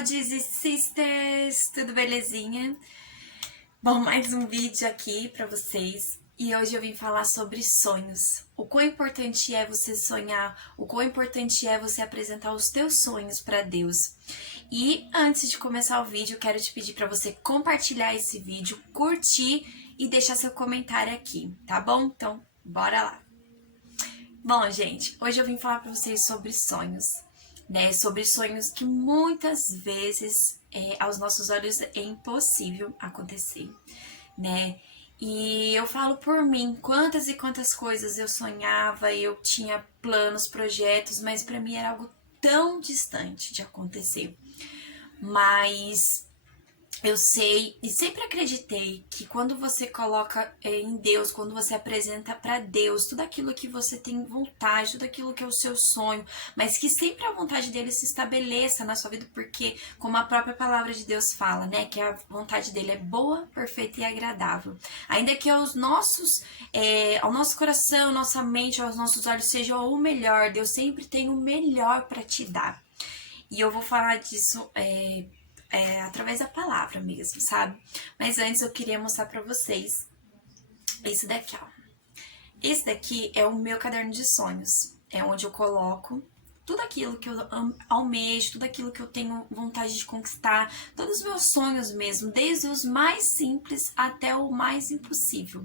Brothers e Sisters, tudo belezinha? Bom, mais um vídeo aqui pra vocês e hoje eu vim falar sobre sonhos. O quão importante é você sonhar, o quão importante é você apresentar os teus sonhos pra Deus. E antes de começar o vídeo, eu quero te pedir pra você compartilhar esse vídeo, curtir e deixar seu comentário aqui, tá bom? Então, bora lá! Bom, gente, hoje eu vim falar pra vocês sobre sonhos. Sobre sonhos que muitas vezes aos nossos olhos é impossível acontecer, né? E eu falo por mim, quantas e quantas coisas eu sonhava, eu tinha planos, projetos, mas para mim era algo tão distante de acontecer. Mas eu sei e sempre acreditei que quando você coloca em Deus, quando você apresenta para Deus tudo aquilo que você tem vontade, tudo aquilo que é o seu sonho, mas que sempre a vontade dele se estabeleça na sua vida, porque como a própria palavra de Deus fala, né, que a vontade dele é boa, perfeita e agradável. Ainda que ao nosso coração, nossa mente, aos nossos olhos seja o melhor, Deus sempre tem o melhor para te dar. E eu vou falar disso através da palavra mesmo, sabe? Mas antes eu queria mostrar pra vocês esse daqui, ó. Esse daqui é o meu caderno de sonhos. É onde eu coloco tudo aquilo que eu almejo, tudo aquilo que eu tenho vontade de conquistar, todos os meus sonhos mesmo, desde os mais simples até o mais impossível.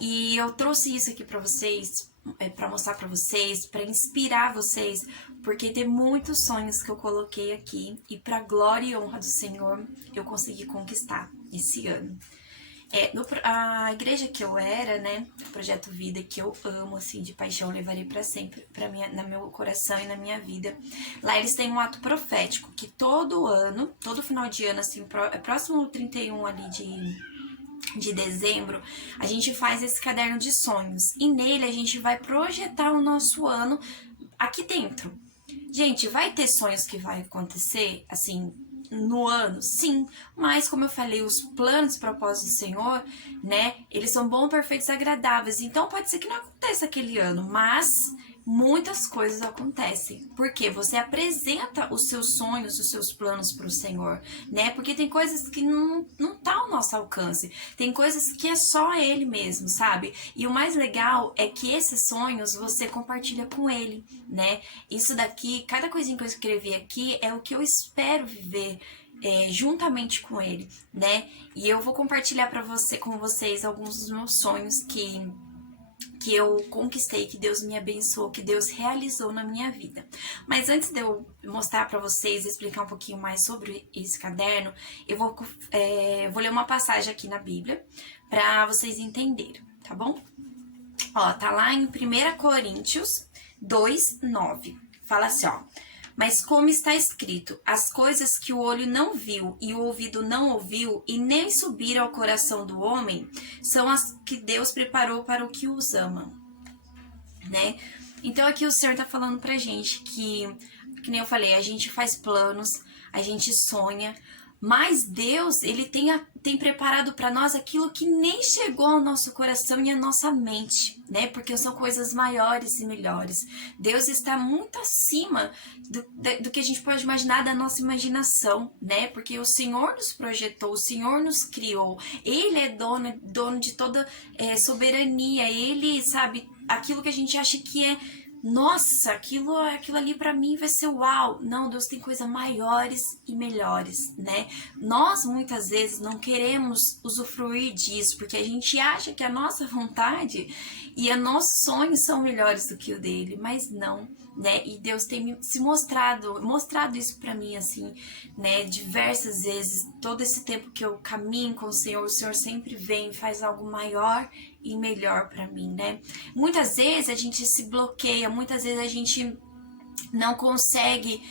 E eu trouxe isso aqui pra vocês, para mostrar pra vocês, para inspirar vocês, porque tem muitos sonhos que eu coloquei aqui e pra glória e honra do Senhor eu consegui conquistar esse ano. A igreja que eu era, né, o Projeto Vida, que eu amo, assim, de paixão, levarei pra sempre no meu coração e na minha vida. Lá eles têm um ato profético, que todo ano, todo final de ano, assim, próximo ao 31 ali de dezembro, a gente faz esse caderno de sonhos. E nele a gente vai projetar o nosso ano aqui dentro. Gente, vai ter sonhos que vai acontecer, assim, no ano? Sim, mas como eu falei, os planos e propósitos do Senhor, né, eles são bons, perfeitos e agradáveis. Então pode ser que não aconteça aquele ano, mas muitas coisas acontecem, porque você apresenta os seus sonhos, os seus planos para o Senhor, né? Porque tem coisas que não tá ao nosso alcance, tem coisas que é só Ele mesmo, sabe? E o mais legal é que esses sonhos você compartilha com Ele, né? Isso daqui, cada coisinha que eu escrevi aqui é o que eu espero viver juntamente com Ele, né? E eu vou compartilhar com vocês alguns dos meus sonhos que eu conquistei, que Deus me abençoou, que Deus realizou na minha vida. Mas antes de eu mostrar para vocês, explicar um pouquinho mais sobre esse caderno, eu vou ler uma passagem aqui na Bíblia para vocês entenderem, tá bom? Ó, tá lá em 1 Coríntios 2:9. Fala assim, ó. Mas como está escrito, as coisas que o olho não viu e o ouvido não ouviu e nem subiram ao coração do homem, são as que Deus preparou para o que os ama, né? Então aqui o Senhor tá falando pra gente que nem eu falei, a gente faz planos, a gente sonha, mas Deus, Ele tem preparado para nós aquilo que nem chegou ao nosso coração e à nossa mente, né? Porque são coisas maiores e melhores. Deus está muito acima do que a gente pode imaginar da nossa imaginação, né? Porque o Senhor nos projetou, o Senhor nos criou. Ele é dono de toda soberania. Ele sabe aquilo que a gente acha que é nossa, aquilo ali pra mim vai ser uau. Não, Deus tem coisas maiores e melhores, né? Nós muitas vezes não queremos usufruir disso, porque a gente acha que a nossa vontade e os nossos sonhos são melhores do que o dele, mas não, né? E Deus tem se mostrado isso pra mim, assim, né? Diversas vezes, todo esse tempo que eu caminho com o Senhor sempre vem e faz algo maior e melhor pra mim, né? Muitas vezes a gente se bloqueia, muitas vezes a gente não consegue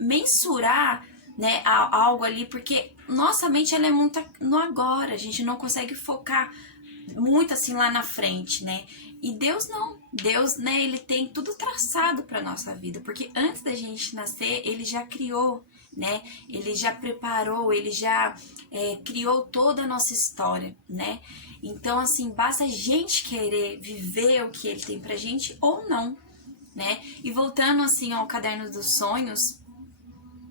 mensurar, né, algo ali, porque nossa mente ela é muito no agora, a gente não consegue focar muito assim lá na frente, né? E Deus não, Deus, né, ele tem tudo traçado para nossa vida, porque antes da gente nascer, ele já criou, né? Ele já preparou, ele já criou toda a nossa história, né? Então, assim, basta a gente querer viver o que ele tem pra gente ou não, né? E voltando, assim, ao caderno dos sonhos,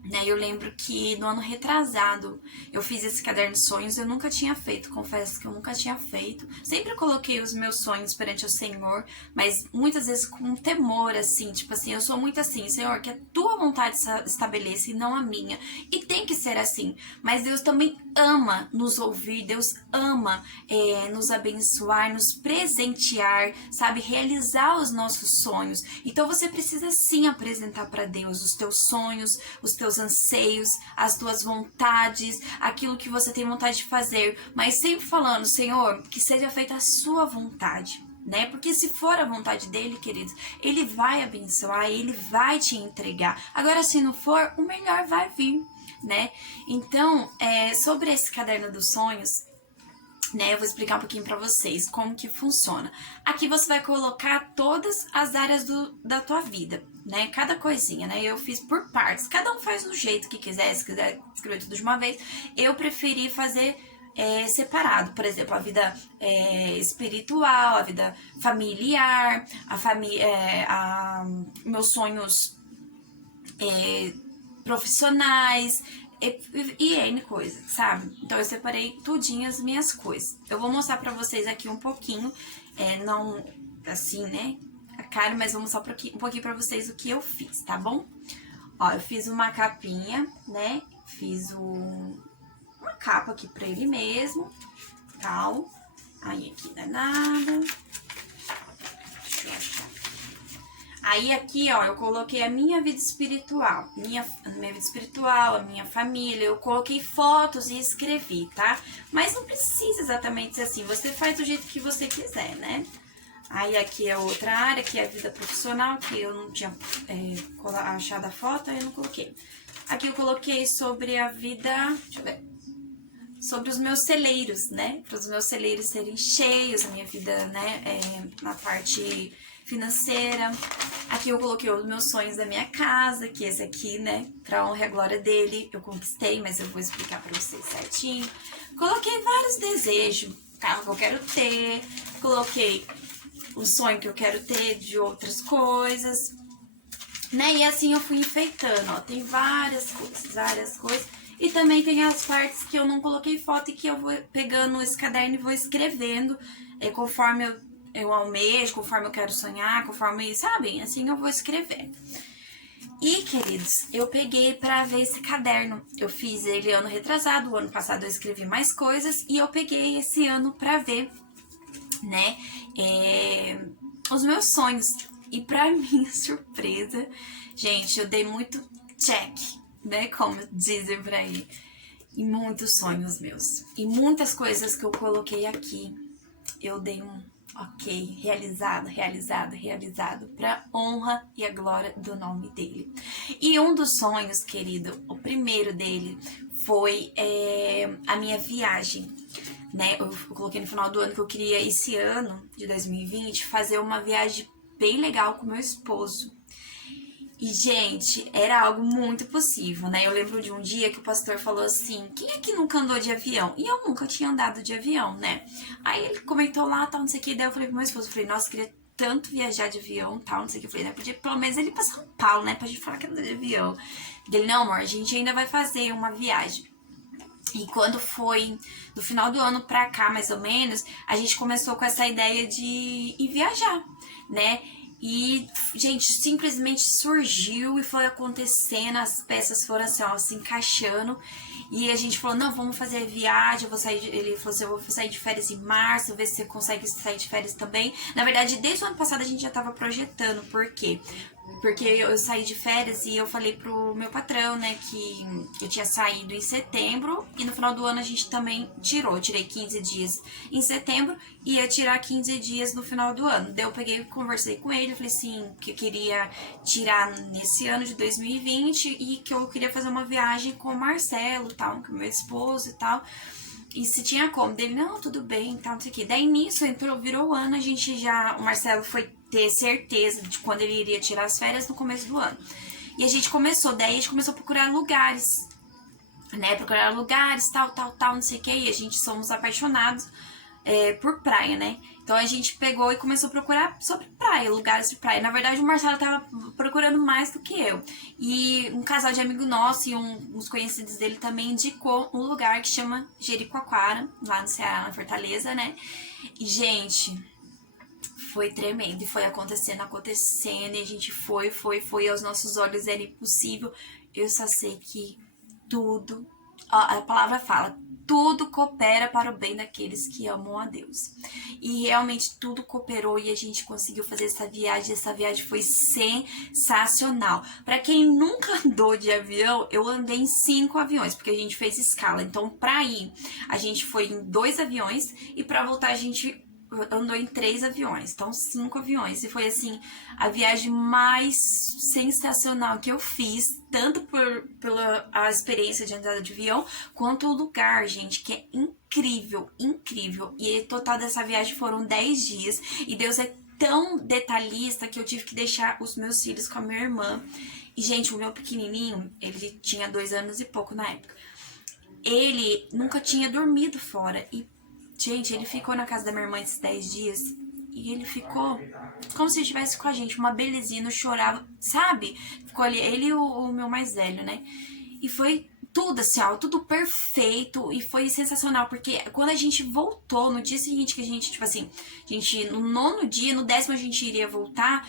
né? Eu lembro que no ano retrasado eu fiz esse caderno de sonhos, eu nunca tinha feito, confesso que eu nunca tinha feito. Sempre coloquei os meus sonhos perante o Senhor, mas muitas vezes com temor, assim, tipo assim, eu sou muito assim, Senhor, que a tua vontade se estabeleça e não a minha. E tem que ser assim, mas Deus também ama nos ouvir, Deus ama nos abençoar, nos presentear, sabe, realizar os nossos sonhos. Então você precisa sim apresentar para Deus os teus sonhos, os teus anseios, as tuas vontades, aquilo que você tem vontade de fazer, mas sempre falando, Senhor, que seja feita a sua vontade, né? Porque se for a vontade dele, queridos, ele vai abençoar, ele vai te entregar. Agora, se não for, o melhor vai vir, né? Então, sobre esse caderno dos sonhos, né, eu vou explicar um pouquinho pra vocês como que funciona. Aqui você vai colocar todas as áreas da tua vida, né, cada coisinha, né, eu fiz por partes, cada um faz do jeito que quiser, se quiser escrever tudo de uma vez, eu preferi fazer separado, por exemplo, a vida espiritual, a vida familiar, meus sonhos profissionais, e N coisas, sabe? Então eu separei tudinho as minhas coisas. Eu vou mostrar pra vocês aqui um pouquinho, não assim, né, a cara, mas vou mostrar um pouquinho pra vocês o que eu fiz, tá bom? Ó, eu fiz uma capinha, né, fiz uma capa aqui pra ele mesmo, tal. Aí aqui não é nada. Deixa eu achar. Aí aqui, ó, eu coloquei a minha vida espiritual, a minha vida espiritual, a minha família, eu coloquei fotos e escrevi, tá? Mas não precisa exatamente ser assim, você faz do jeito que você quiser, né? Aí aqui é outra área, que é a vida profissional, que eu não tinha achado a foto, aí eu não coloquei. Aqui eu coloquei sobre a vida, deixa eu ver, sobre os meus celeiros, né? Para os meus celeiros serem cheios, a minha vida, né, na parte financeira. Aqui eu coloquei os meus sonhos da minha casa, que esse aqui, né, pra honra e a glória dele, eu conquistei, mas eu vou explicar pra vocês certinho. Coloquei vários desejos, carro que eu quero ter, coloquei o sonho que eu quero ter de outras coisas, né, e assim eu fui enfeitando, ó, tem várias coisas. E também tem as partes que eu não coloquei foto e que eu vou pegando esse caderno e vou escrevendo, conforme eu almejo, conforme eu quero sonhar, conforme, sabem? Assim eu vou escrever. E, queridos, eu peguei pra ver esse caderno. Eu fiz ele ano retrasado, o ano passado eu escrevi mais coisas e eu peguei esse ano pra ver, né, os meus sonhos. E pra minha surpresa, gente, eu dei muito check, né, como dizem por aí, em muitos sonhos meus. E muitas coisas que eu coloquei aqui, eu dei um ok, realizado, pra honra e a glória do nome dele. E um dos sonhos, querido, o primeiro dele foi a minha viagem, né? Eu coloquei no final do ano que eu queria, esse ano de 2020, fazer uma viagem bem legal com meu esposo. E, gente, era algo muito possível, né? Eu lembro de um dia que o pastor falou assim, quem é que nunca andou de avião? E eu nunca tinha andado de avião, né? Aí ele comentou lá, tal, não sei o que, daí eu falei pro meu esposo, falei, nossa, eu queria tanto viajar de avião, tal, não sei o que. Eu falei, né, podia pelo menos ele ir pra São Paulo, né, pra gente falar que anda de avião. Ele, não, amor, a gente ainda vai fazer uma viagem. E quando foi do final do ano pra cá, mais ou menos, a gente começou com essa ideia de ir viajar, né? E, gente, simplesmente surgiu e foi acontecendo, as peças foram assim, ó, se encaixando. E a gente falou, não, vamos fazer viagem, ele falou assim, eu vou sair de férias em março, ver se você consegue sair de férias também. Na verdade, desde o ano passado a gente já tava projetando, por quê? Porque eu saí de férias e eu falei pro meu patrão, né, que eu tinha saído em setembro e no final do ano a gente também tirei 15 dias em setembro e ia tirar 15 dias no final do ano. Daí eu peguei e conversei com ele, falei assim, que eu queria tirar nesse ano de 2020 e que eu queria fazer uma viagem com o Marcelo, tal, com o meu esposo e tal. E se tinha como, dele, não, tudo bem, tal, não sei o que. Daí nisso virou o ano, o Marcelo foi ter certeza de quando ele iria tirar as férias no começo do ano. E a gente começou a procurar lugares, né, tal, não sei o que, e a gente somos apaixonados por praia, né? Então a gente pegou e começou a procurar sobre praia, lugares de praia. Na verdade, o Marcelo tava procurando mais do que eu. E um casal de amigo nosso e uns conhecidos dele também indicou um lugar que chama Jericoacoara, lá no Ceará, na Fortaleza, né? E, gente, foi tremendo. E foi acontecendo, e a gente foi. Aos nossos olhos era impossível. Eu só sei que tudo, a palavra fala, tudo coopera para o bem daqueles que amam a Deus. E realmente tudo cooperou e a gente conseguiu fazer essa viagem. Essa viagem foi sensacional. Para quem nunca andou de avião, eu andei em 5 aviões, porque a gente fez escala. Então, para ir, a gente foi em 2 aviões e para voltar a gente andou em 3 aviões, então 5 aviões. E foi assim, a viagem mais sensacional que eu fiz, tanto pela a experiência de andada de avião, quanto o lugar, gente, que é incrível, incrível. E o total dessa viagem foram 10 dias, e Deus é tão detalhista que eu tive que deixar os meus filhos com a minha irmã. E, gente, o meu pequenininho, ele tinha 2 anos e pouco na época. Ele nunca tinha dormido fora, e gente, ele ficou na casa da minha irmã esses 10 dias e ele ficou como se estivesse com a gente, uma belezinha, não chorava, sabe? Ficou ali, ele e o meu mais velho, né? E foi tudo assim, ó, tudo perfeito e foi sensacional, porque quando a gente voltou, no dia seguinte que a gente, tipo assim, a gente, no 9º dia, no 10º a gente iria voltar,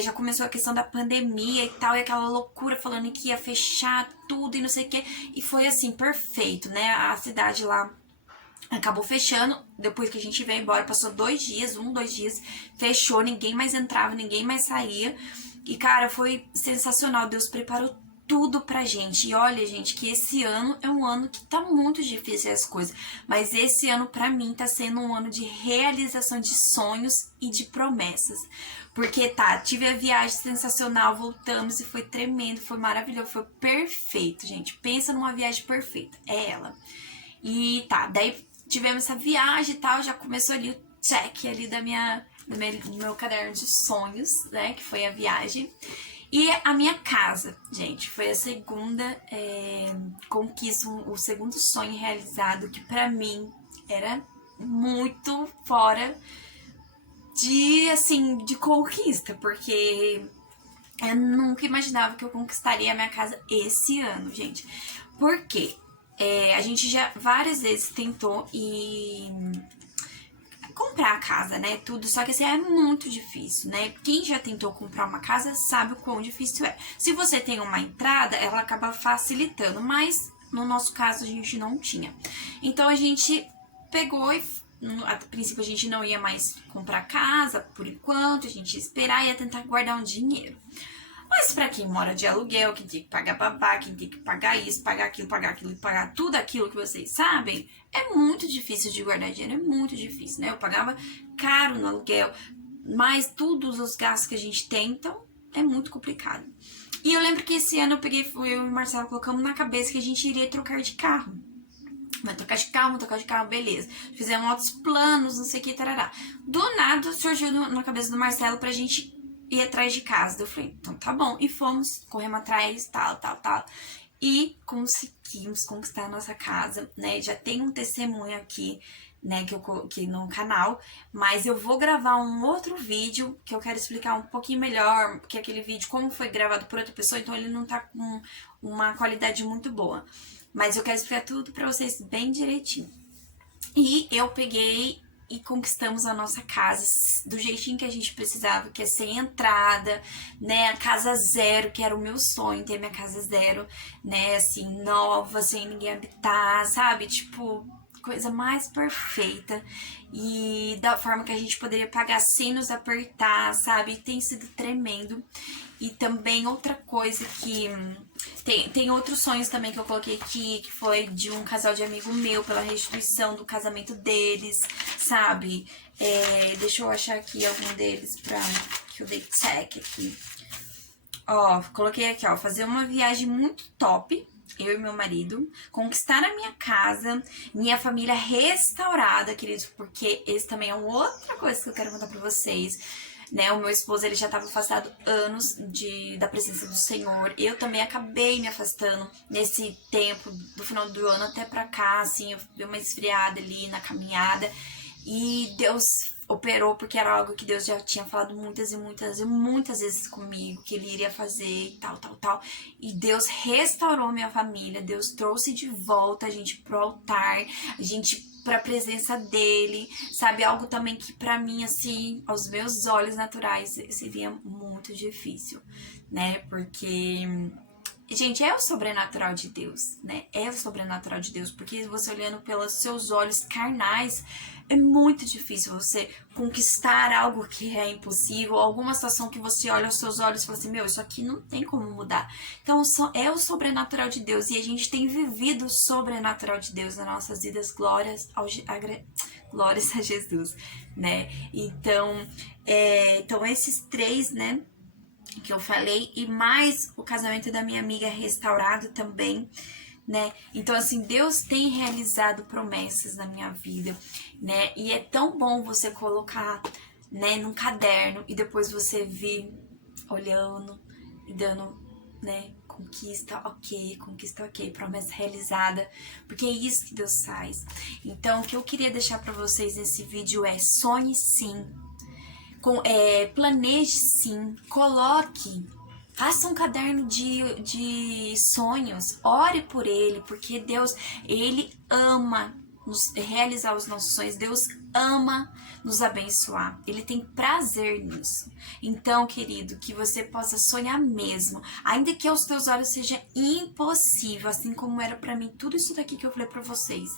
já começou a questão da pandemia e tal, e aquela loucura falando que ia fechar tudo e não sei o que, e foi assim, perfeito, né? A cidade lá acabou fechando, depois que a gente veio embora, passou 2 dias, 2 dias, fechou, ninguém mais entrava, ninguém mais saía. E, cara, foi sensacional, Deus preparou tudo pra gente. E olha, gente, que esse ano é um ano que tá muito difícil as coisas, mas esse ano pra mim tá sendo um ano de realização de sonhos e de promessas. Porque tive a viagem sensacional, voltamos e foi tremendo, foi maravilhoso, foi perfeito, gente. Pensa numa viagem perfeita, é ela. E daí tivemos essa viagem e tal, já começou ali o check ali do meu caderno de sonhos, né, que foi a viagem. E a minha casa, gente, foi a segunda conquista, o segundo sonho realizado, que pra mim era muito fora de conquista, porque eu nunca imaginava que eu conquistaria a minha casa esse ano, gente. Por quê? A gente já várias vezes tentou comprar a casa, né? Tudo, só que assim, é muito difícil, né? Quem já tentou comprar uma casa sabe o quão difícil é. Se você tem uma entrada, ela acaba facilitando, mas no nosso caso a gente não tinha. Então a gente pegou e a princípio a gente não ia mais comprar casa por enquanto, a gente ia esperar e ia tentar guardar um dinheiro. Mas pra quem mora de aluguel, quem tem que pagar babá, quem tem que pagar isso, pagar aquilo, e pagar tudo aquilo que vocês sabem, é muito difícil de guardar dinheiro, é muito difícil, né? Eu pagava caro no aluguel, mas todos os gastos que a gente tem, então é muito complicado. E eu lembro que esse ano eu e o Marcelo colocamos na cabeça que a gente iria trocar de carro. Vai trocar de carro, beleza. Fizemos outros planos, não sei o que, tarará. Do nada surgiu na cabeça do Marcelo pra gente ir atrás de casa. Eu falei, então tá bom. E fomos, corremos atrás, tal. E conseguimos conquistar a nossa casa, né? Já tem um testemunho aqui, né, que eu coloquei no canal. Mas eu vou gravar um outro vídeo que eu quero explicar um pouquinho melhor, porque aquele vídeo, como foi gravado por outra pessoa, então ele não tá com uma qualidade muito boa. Mas eu quero explicar tudo pra vocês bem direitinho. E eu peguei e conquistamos a nossa casa do jeitinho que a gente precisava, que é sem entrada, né? A casa zero, que era o meu sonho, ter minha casa zero, né? Assim, nova, sem ninguém habitar, sabe? Tipo, coisa mais perfeita. E da forma que a gente poderia pagar sem nos apertar, sabe? Tem sido tremendo. E também outra coisa que... Tem outros sonhos também que eu coloquei aqui, que foi de um casal de amigo meu, pela restituição do casamento deles, sabe? Deixa eu achar aqui algum deles pra que eu dei check aqui. Ó, coloquei aqui, ó, fazer uma viagem muito top, eu e meu marido, conquistar a minha casa, minha família restaurada, queridos, porque esse também é outra coisa que eu quero contar pra vocês. Né, o meu esposo, ele já estava afastado anos da presença do Senhor. Eu também acabei me afastando nesse tempo, do final do ano até pra cá, assim, eu dei uma esfriada ali na caminhada. e Deus operou, porque era algo que Deus já tinha falado muitas vezes comigo, que Ele iria fazer e tal. E Deus restaurou minha família, Deus trouxe de volta a gente pro altar, a gente pra presença dele, sabe? Algo também que pra mim, assim, aos meus olhos naturais, seria muito difícil, né? Porque... gente, é o sobrenatural de Deus, né? É o sobrenatural de Deus, porque você olhando pelos seus olhos carnais, é muito difícil você conquistar algo que é impossível, alguma situação que você olha aos seus olhos e fala assim, meu, isso aqui não tem como mudar. Então, é o sobrenatural de Deus, e a gente tem vivido o sobrenatural de Deus nas nossas vidas, glórias a Jesus, né? Então, esses três, né, que eu falei, e mais o casamento da minha amiga restaurado também, né? Então, assim, Deus tem realizado promessas na minha vida, né? E é tão bom você colocar, né, num caderno e depois você vir olhando e dando, né, conquista ok, promessa realizada, porque é isso que Deus faz. Então, o que eu queria deixar para vocês nesse vídeo é: sonhe sim, planeje sim, coloque, faça um caderno de sonhos, ore por ele, porque Deus, ele ama realizar os nossos sonhos, Deus ama nos abençoar, ele tem prazer nisso. Então, querido, que você possa sonhar mesmo, ainda que aos teus olhos seja impossível, assim como era para mim tudo isso daqui que eu falei para vocês.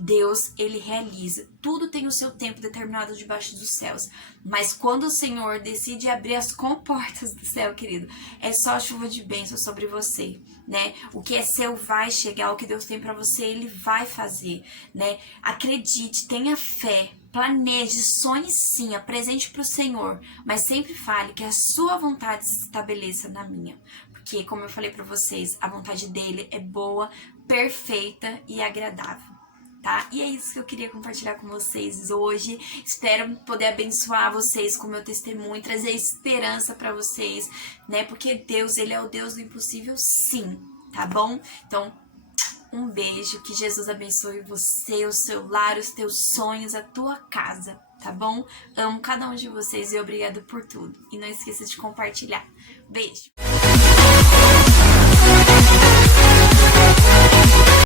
Deus, ele realiza, tudo tem o seu tempo determinado debaixo dos céus, mas quando o Senhor decide abrir as comportas do céu, querido, é só chuva de bênção sobre você, né? O que é seu vai chegar, o que Deus tem para você, ele vai fazer, né? Acredite, tenha fé, planeje, sonhe sim, apresente para o Senhor, mas sempre fale que a sua vontade se estabeleça na minha, porque, como eu falei para vocês, a vontade dele é boa, perfeita e agradável. Tá? E é isso que eu queria compartilhar com vocês hoje. Espero poder abençoar vocês com o meu testemunho, trazer esperança para vocês, né? Porque Deus, ele é o Deus do impossível, sim, tá bom? Então, um beijo, que Jesus abençoe você, o seu lar, os teus sonhos, a tua casa, tá bom? Amo cada um de vocês e obrigado por tudo. E não esqueça de compartilhar. Beijo!